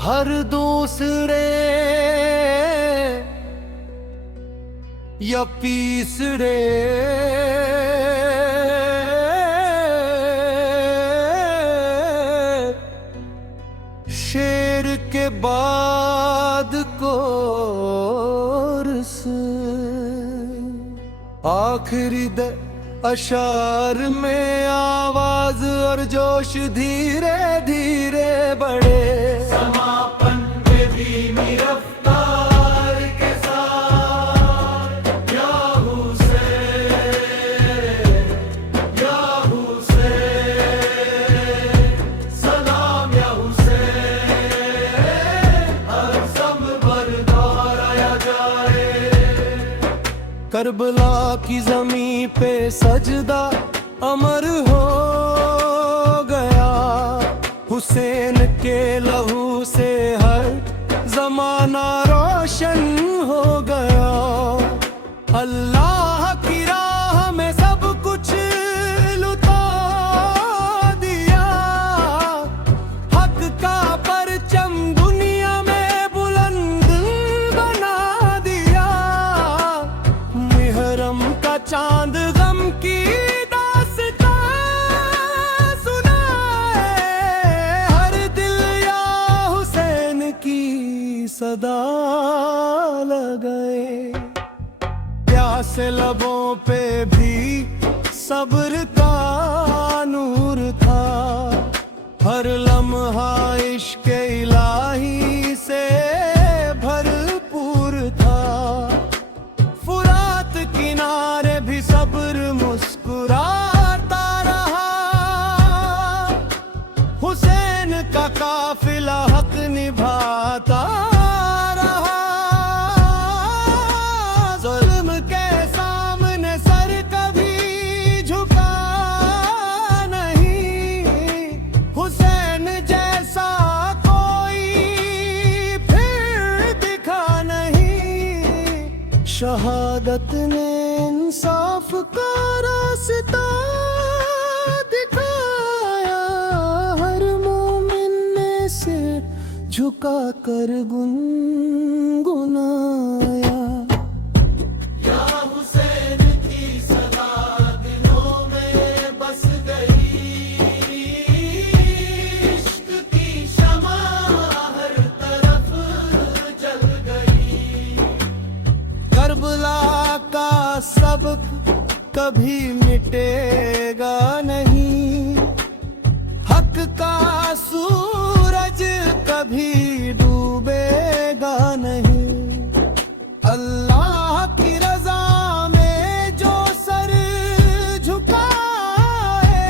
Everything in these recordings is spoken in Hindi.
हर दूसरे या तीसरे शेर के बाद कोरस आखिरी अशार में आवाज और जोश धीरे धीरे बढ़े। समापन में धीमी रफ्तार के साथ या हुसैन सलाम या हुसैन हर सम पर दोहराया जाए। करबला की जमीन पे सजदा अमर हो गया, हुसैन के लहू से हर जमाना रोशन हो गया। अल्लाह की राह में सब कुछ लुटा दिया, हक का परचम दुनिया में बुलंद बना दिया। मुहर्रम का चांद गम की सदा लगाए। प्यासे लबों पे भी सब्र का नूर था, हर लम्हा इश्क इलाही से भरपूर था। फुरात किनारे भी सब्र मुस्कुराता रहा, हुसैन का काफिला हक निभाता। शहादत ने इंसाफ का रास्ता दिखाया, हर मोमिन ने सिर झुका कर गुनगुनाया। या हुसैन की सदा दिलों में बस गई, इश्क की शमा हर तरफ जल गई। करबला का सबक कभी मिटेगा नहीं, हक का सूरज कभी डूबेगा नहीं। अल्लाह की रजा में जो सर झुकाए,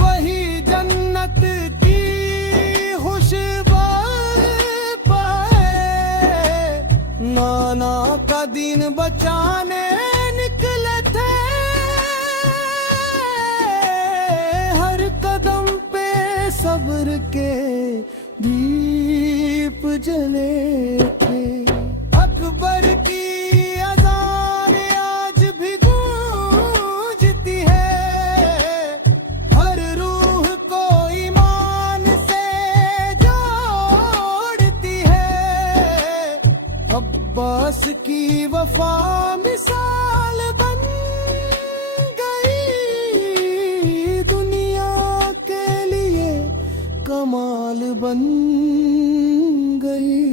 वही जन्नत की खुशबू नाना का दिन बचाने निकले थे, हर कदम पे सब्र के दीप जले थे। अकबर की अज़ान आज भी गूंजती है, हर रूह को ईमान से जोड़ती है। अब्बास की वफा मिसाल बन गई, दुनिया के लिए कमाल बन गई।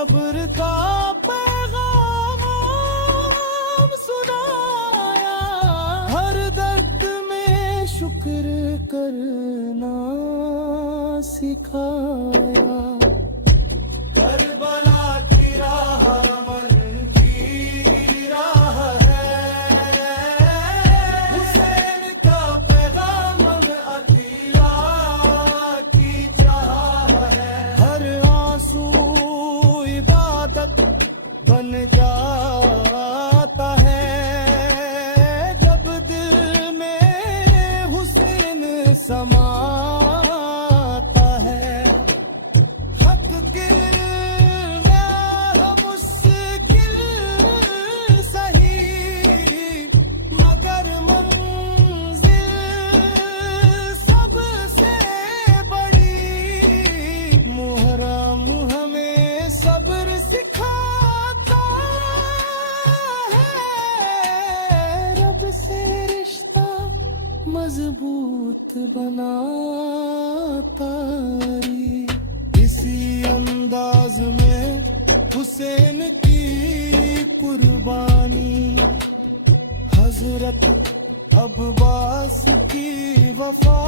सब्र का पैगाम सुनाया, हर दर्द में शुक्र करना सिखाया। करबला की राह अमन की राह है, हुसैन का पैगाम अकीला की चाह है। हर आंसू इबादत बन जाता है, जब दिल में हुस्न समाता है। हक के मुश्किल सही, मगर मंजिल सबसे बड़ी। मुहर्रम हमें सब्र सिखाता है, रब से रिश्ता मजबूत बनाता रे। इसी अंदाज में हुसैन की कुर्बानी, हजरत अब्बास की वफा